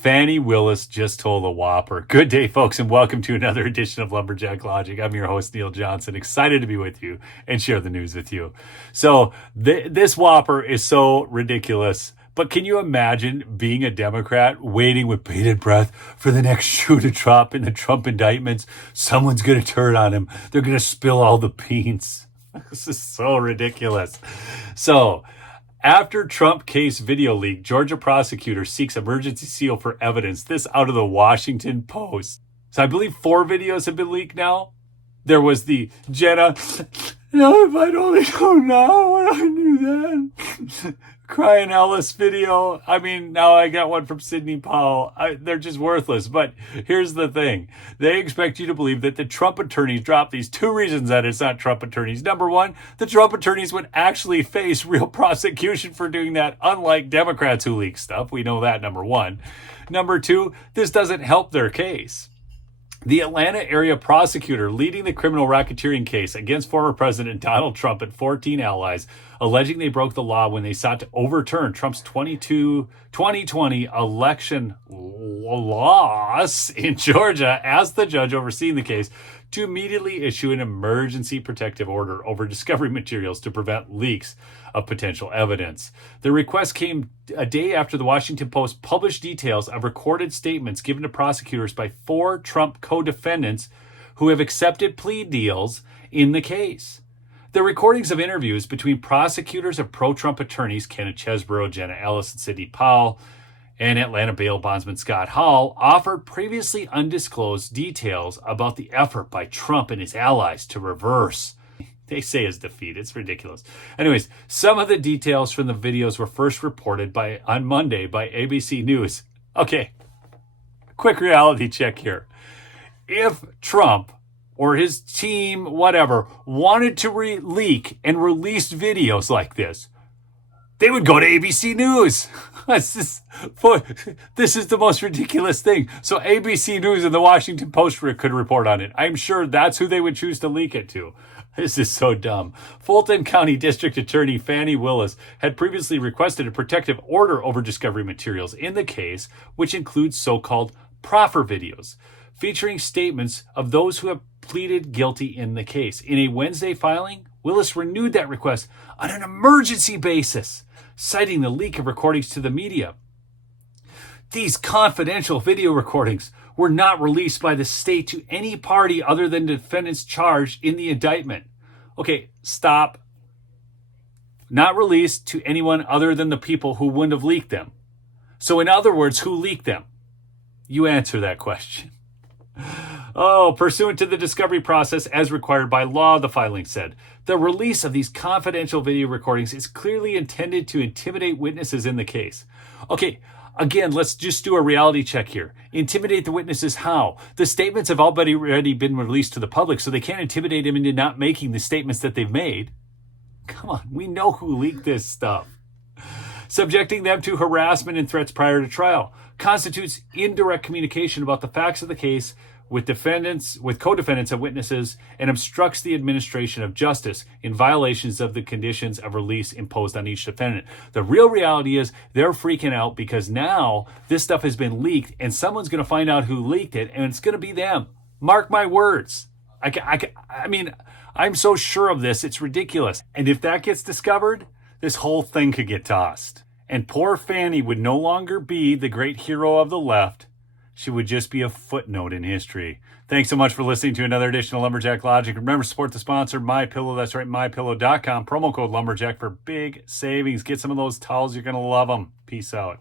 Fani Willis just told a whopper. Good day, folks, and welcome to another edition of Lumberjack Logic. I'm your host, Neil Johnson. Excited to be with you and share the news with you. So this whopper is so ridiculous. But can you imagine being a Democrat waiting with bated breath for the next shoe to drop in the Trump indictments? Someone's going to turn on him. They're going to spill all the beans. This is so ridiculous. So after Trump case video leak, Georgia prosecutor seeks emergency seal for evidence. This out of the Washington Post. So I believe 4 videos have been leaked now. There was the Jenna, no, if I'd only known now what I knew then. Crying Ellis video. I mean, now I got one from Sidney Powell. They're just worthless. But here's the thing. They expect you to believe that the Trump attorneys dropped these 2 reasons that it's not Trump attorneys. Number one, the Trump attorneys would actually face real prosecution for doing that, unlike Democrats who leak stuff. We know that, number one. Number 2, this doesn't help their case. The Atlanta area prosecutor leading the criminal racketeering case against former President Donald Trump and 14 allies, alleging they broke the law when they sought to overturn Trump's 2020 election loss in Georgia, asked the judge overseeing the case to immediately issue an emergency protective order over discovery materials to prevent leaks of potential evidence. The request came a day after the Washington Post published details of recorded statements given to prosecutors by 4 Trump co-defendants who have accepted plea deals in the case. The recordings of interviews between prosecutors of pro-Trump attorneys Kenneth Chesebro, Jenna Ellis, and Sidney Powell, and Atlanta bail bondsman Scott Hall offered previously undisclosed details about the effort by Trump and his allies to reverse, they say, his defeat. It's ridiculous. Anyways, some of the details from the videos were first reported on Monday by ABC News. Okay, quick reality check here. If Trump or his team, whatever, wanted to leak and release videos like this, they would go to ABC News. This is the most ridiculous thing. So ABC News and the Washington Post could report on it. I'm sure that's who they would choose to leak it to. This is so dumb. Fulton County District Attorney Fani Willis had previously requested a protective order over discovery materials in the case, which includes so-called proffer videos, featuring statements of those who have pleaded guilty in the case. In a Wednesday filing, Willis renewed that request on an emergency basis, citing the leak of recordings to the media. These confidential video recordings were not released by the state to any party other than the defendants charged in the indictment. Okay, stop. Not released to anyone other than the people who wouldn't have leaked them. So in other words, who leaked them? You answer that question. Oh, pursuant to the discovery process as required by law, the filing said. The release of these confidential video recordings is clearly intended to intimidate witnesses in the case. Okay, again, let's just do a reality check here. Intimidate the witnesses how? The statements have already been released to the public, so they can't intimidate them into not making the statements that they've made. Come on, we know who leaked this stuff. Subjecting them to harassment and threats prior to trial constitutes indirect communication about the facts of the case with co-defendants and witnesses, and obstructs the administration of justice in violations of the conditions of release imposed on each defendant. The real reality is they're freaking out because now this stuff has been leaked and someone's going to find out who leaked it, and it's going to be them. Mark my words. I mean, I'm so sure of this, it's ridiculous. And if that gets discovered, this whole thing could get tossed. And poor Fani would no longer be the great hero of the left. She would just be a footnote in history. Thanks so much for listening to another edition of Lumberjack Logic. Remember, support the sponsor, MyPillow. That's right, MyPillow.com. Promo code Lumberjack for big savings. Get some of those towels. You're going to love them. Peace out.